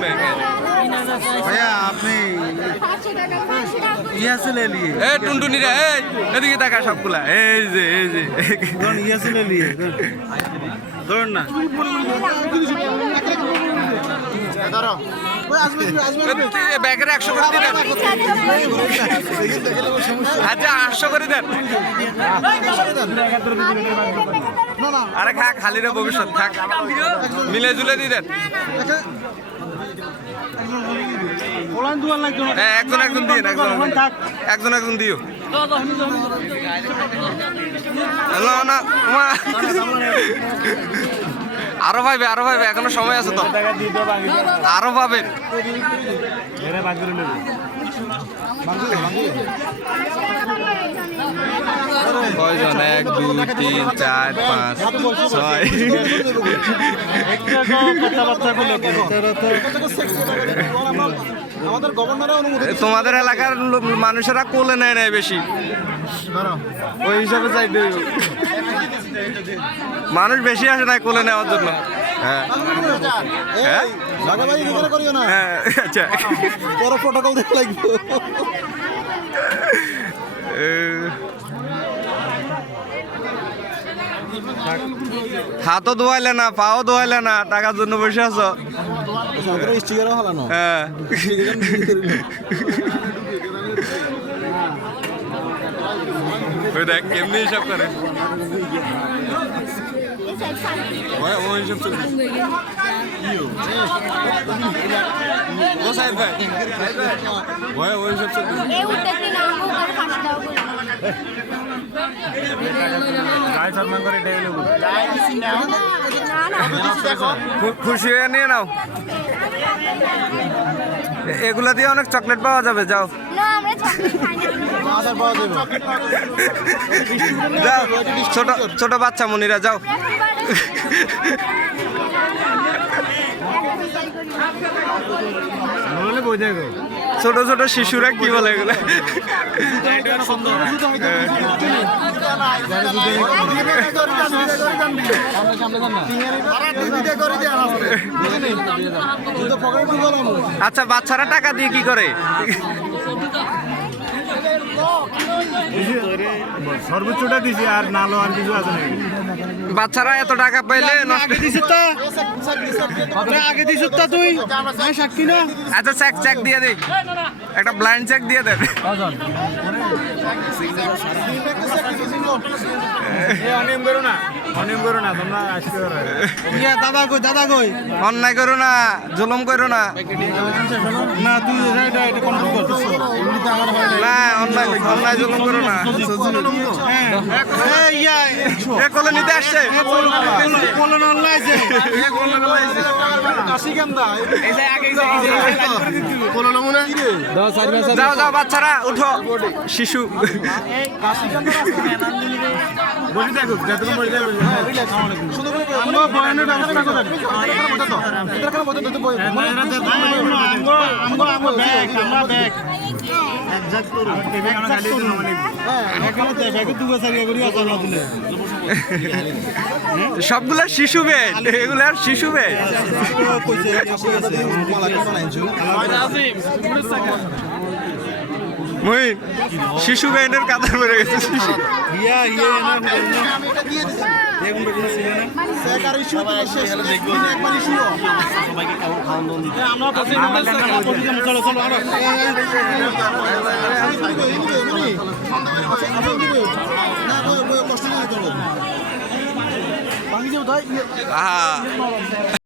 भैया आपने यहाँ से ले लिए টুনটুনি রে এদিকে তাকা সবগুলা এই যে यहाँ से ले लिए ধরুন না ব্যাগের 100 করে দিন আচ্ছা 800 করে দেন আরে খা খালি রে ভবিষ্যৎ থাক মিলে জুলে দিয়ে দেন একজন দিন একজন দিও না আরো পাইবে এখনো সময় আছে তো আরো পাবেন কয়জন 1 2 3 4 5 6 তোমাদের এলাকার মানুষেরা কোলে নেয় নাই বেশি ওই হিসাবে চাইতে মানুষ বেশি আসে না কোলে নেওয়ার জন্য হ্যাঁ আচ্ছা প্রোটোকল দেখতে লাগবে হাতও ধোয়াইলে না পাও ধোয়াইলে না টাকার জন্য বসে আছো হ্যাঁ দেখ কেমনি হিসাব করে খুশি হয়ে নিয়ে নাও এগুলা দিয়ে অনেক চকলেট পাওয়া যাবে যাও যাও ছোট বাচ্চা মনিরা যাও ছোট ছোট শিশুরা কি বলে এগুলো আচ্ছা বাচ্চারা টাকা দিয়ে কি করে সর্বোচ্চটা দিছি আর নালো আর কিছু আছে নাকি বাচ্চারা এত টাকা পাইলে আগে দিছিস তো তুই সাক্ষী না আচ্ছা চেক দিয়ে দে একটা ব্লাইন্ড চেক দিয়ে দেন অন্যায় করো না জুলুম করো না না তুই না অন্যায় জুলুম করো না কোলে নিতে আসছে যাও যাও বাচ্চারা উঠো শিশু সবগুলা শিশু বেড এগুলার শিশু বেড মহিন শিশু বেডের কাতার বেড়ে গেছে শিশু কষ্ট